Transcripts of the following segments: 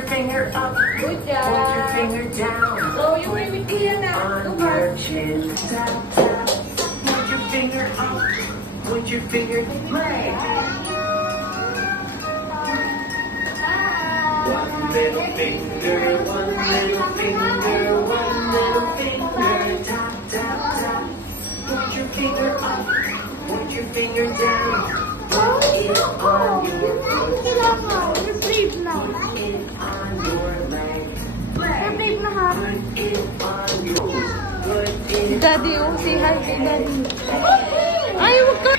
your finger up. Good job. Point your finger down. So you will be clear now. On your chin. Tap, tap. Point your finger up. Point your finger play. One little finger, one little finger, one little finger. Tap, tap, tap. Point your finger up. Point your finger down. Put it on your foot. Put it on your leg. Put it on your. Put it. Daddy, oh, say hi kay Daddy. Ay, wag ka.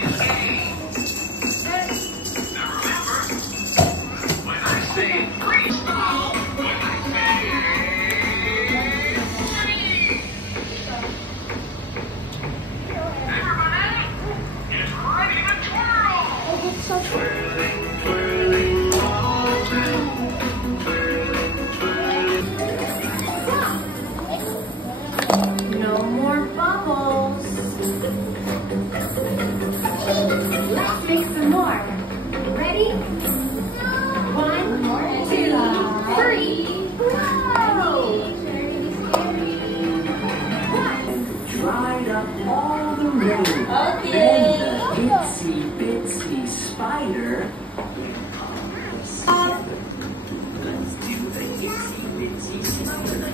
Twirling, twirling, all through. Twirling, twirling. No more bubbles. Let's make some more. Ready? 1, 2, 3. Whoa! Dried up all the rain. Okay. Then the itsy bitsy spider. Let's do the itsy bitsy spider.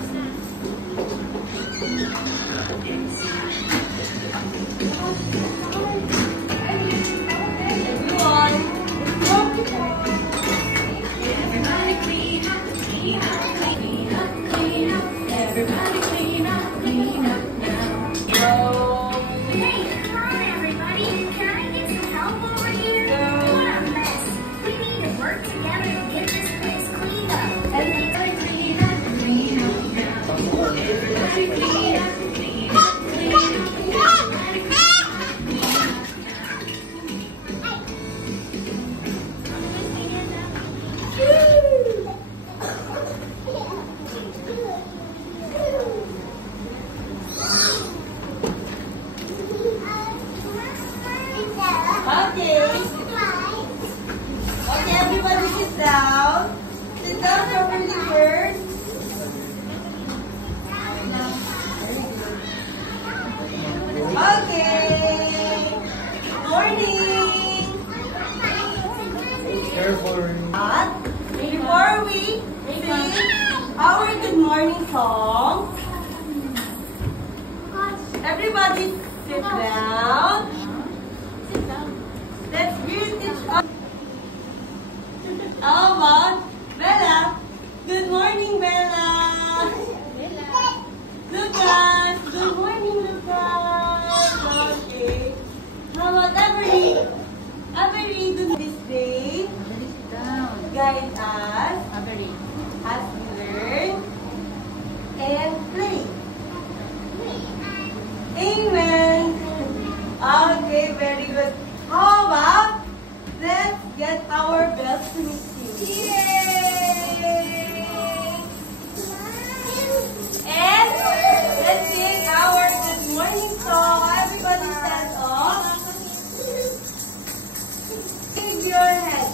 Everybody clean up, clean up, clean up, clean up. Everybody clean up, clean up now. Hey, come on everybody. Can I get some help over here? What a mess. We need to work together to get this place cleaned up. Everybody clean up, clean up now. Everybody clean up, clean up, clean up. Everybody clean up, clean up now. Okay. Okay, everybody sit down. Sit down properly first. Okay. Morning. At before we sing our good morning song, everybody sit down. Let's greet each other. Alma, Bella. Good morning, Bella. Lucas. Good morning, Lucas. Okay. How about Avery? Avery, do this day. Guide us as we learn and play. Amen. Okay, very good. How about let's get our bells to meet you. Yay! And let's sing our good morning song. Everybody stand up. Sing your head.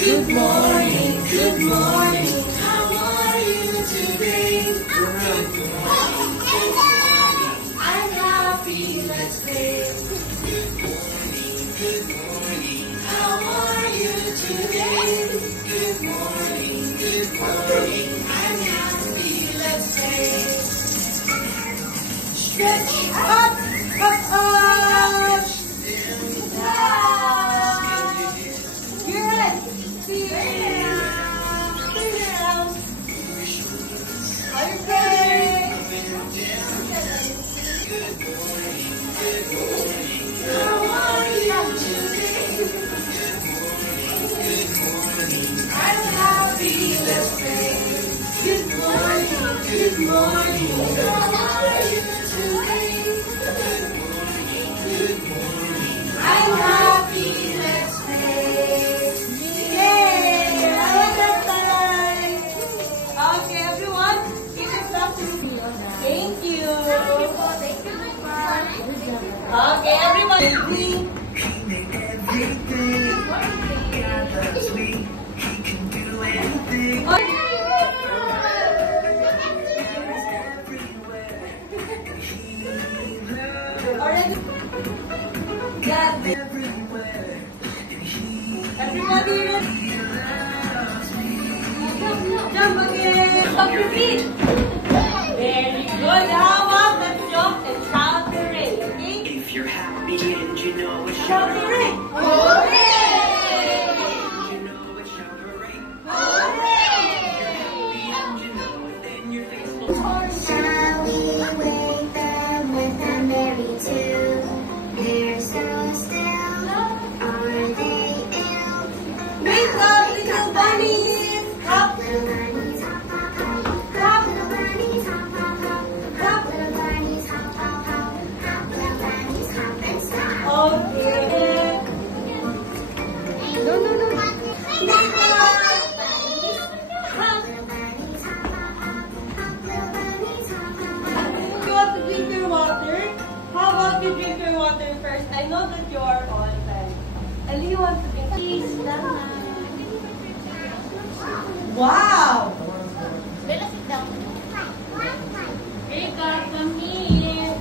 Good morning, good morning. How are you today? Good morning. I'm happy, let's play. Good morning. How are you today? Good morning. I'm happy, let's play. Stretch Up, up, up. down. Good. Spin around. Spin around. Okay. How are you today? I'm happy, let's play. Good morning. How are you today? Okay, everybody. He made everything. God loves me. He can do anything. He's everywhere. He Already. got everywhere. Everybody, He loves me. jump again. Stop your feet. Very good. How about let's jump and shout the ring, okay? If you're happy and you know it, Shout shout the hooray. ring. You know it, shout hooray. Hooray! If you're happy and you know it, then your face will Shall we wake them with a merry tune? They're so still. Are they ill? Wake up, little bunnies. Hop. Little bunnies hop, hop, hop. Hop, little bunnies hop, hop, hop. Hop, little bunnies hop, hop, hop. Hop, little bunnies hop and stop. Okay. No, no, no. Wake up. Hop, little bunnies hop, hop, hop. Hop, little bunnies hop, hop, hop. You want to drink your water? How about you drink your water first? I know that you are all fans. Ali, you want to drink? Please, wow! Bella, sit down. Wake up, come here.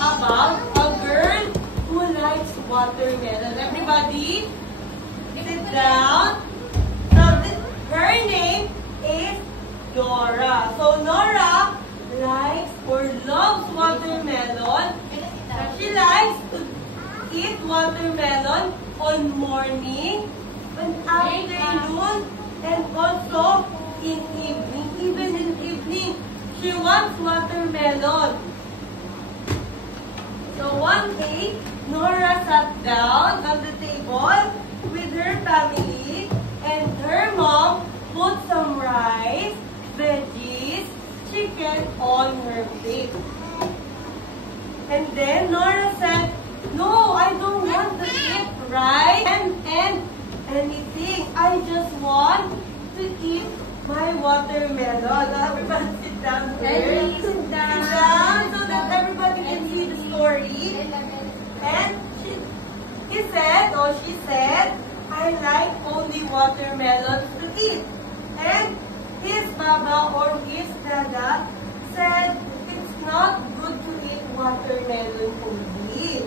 About a girl who likes watermelon. Everybody, sit down. So her name is Nora. So Nora likes or loves watermelon. She likes to eat watermelon on morning, on afternoon, and also in evening. Even in evening, she wants watermelon. So one day, Nora sat down on the table with her family, and her mom put some rice, veggies, chicken on her plate. And then Nora said, "No, I don't want to eat rice and anything. I just want to eat my watermelon." Everybody sit down here. Sit down so that everybody can see the story. And she said, "I like only watermelons to eat." And his baba or his dada said, "It's not good to eat watermelon only."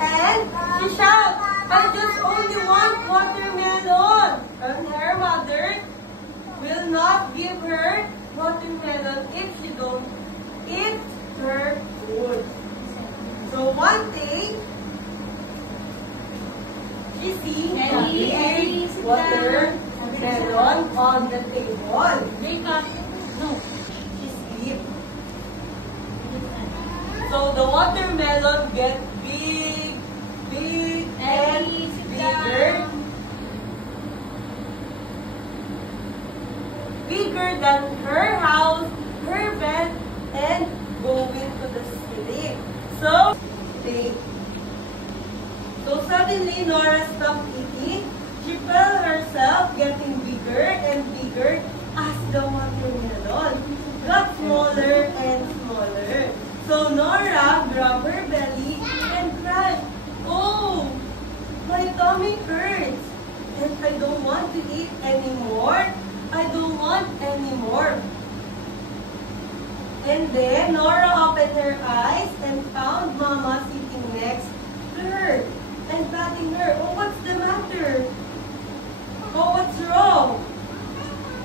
And she shouted, "I just only want watermelon." And her mother will not give her watermelon if she don't eat her food. So one day, she sees Ellie's watermelon on the table. Wake up. No, she sleep. So the watermelon gets big, and bigger. Bigger than her house, her bed, and going to the ceiling. So suddenly Nora stopped eating. She felt herself getting bigger and bigger as the watermelon got smaller and smaller. So Nora grabbed her belly and cried, "Oh, my tummy hurts, and I don't want to eat anymore. I don't want anymore." And then Nora opened her eyes and found Mama sitting next to her and patting her. "Oh, what's the matter? Oh, what's wrong?"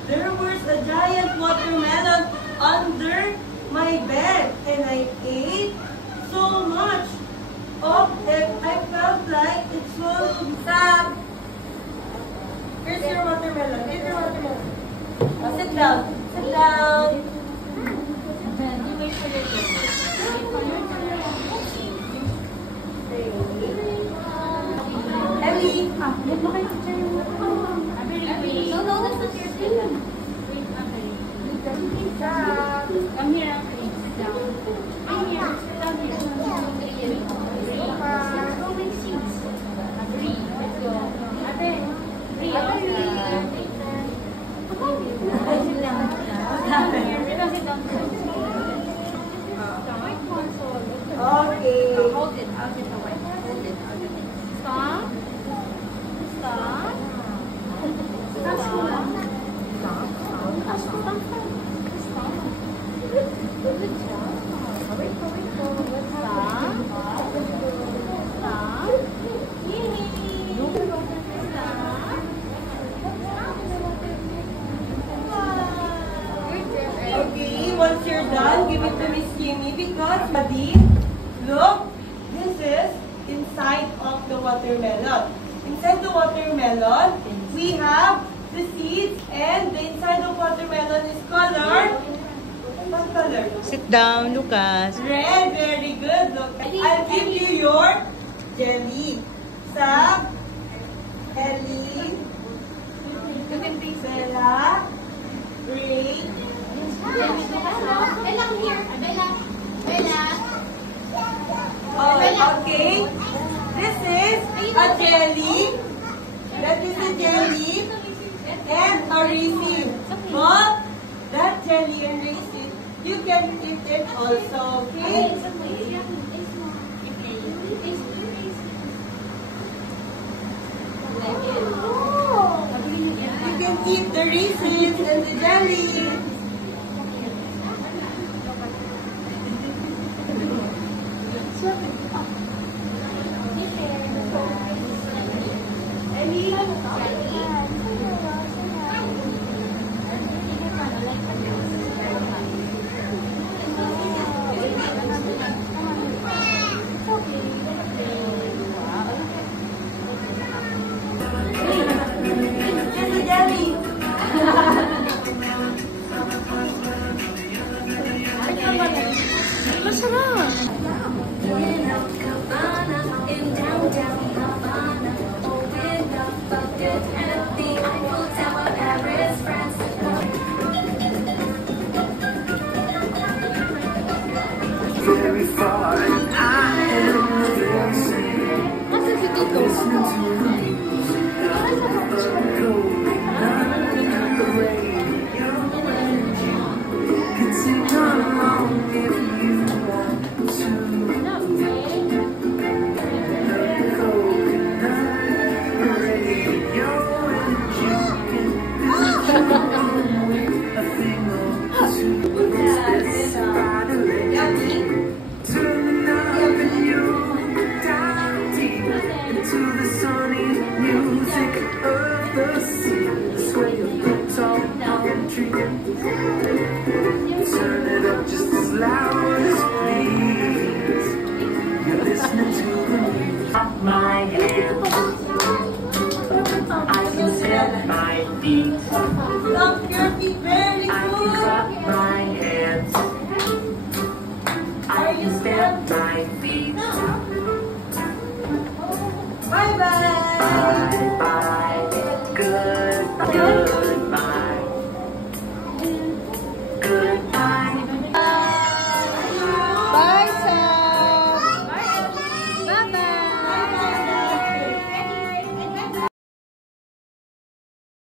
There was a giant watermelon under my bed, and I ate so much of it. I felt like it swallowed Sam. Here's your watermelon. Here's your watermelon. Oh, sit down. Sit down. Ellie. No, that's not your turn. Come here, please. Sit down. Come here. Sit down here. Go make seats. Agree. Let's go. Ate. Agree. you're done, give it to Miss Kimmy because, buddy, look, this is inside of the watermelon. Inside the watermelon, we have the seeds and the inside of watermelon is colored. What color? Sit down, Lucas. Red, very good. Look, I'll give you your jelly. Sa Ellie, Bella, Ray, Bella, come here. Bella. Bella. oh, okay. This is a jelly. That is a jelly and a raisin. But that jelly and raisin, you can eat it also, okay? You can eat the raisins and the jelly. Here's the jelly. In downtown Havana, oh, we're not fucked at the Eiffel Tower, Paris, France. Very far, and I am very safe. Listening to the music of the cold night, the radio, and you can sing along if you want to. The coconut radio, and you can do a thing or two. This spider turning up and you dive deep into the sunny music of the sea. Sway your hips on palm tree. Turn it up just as loud as please. You're listening to the music of my hands. I can step my feet. Stomp your feet very I can good. clap my hands.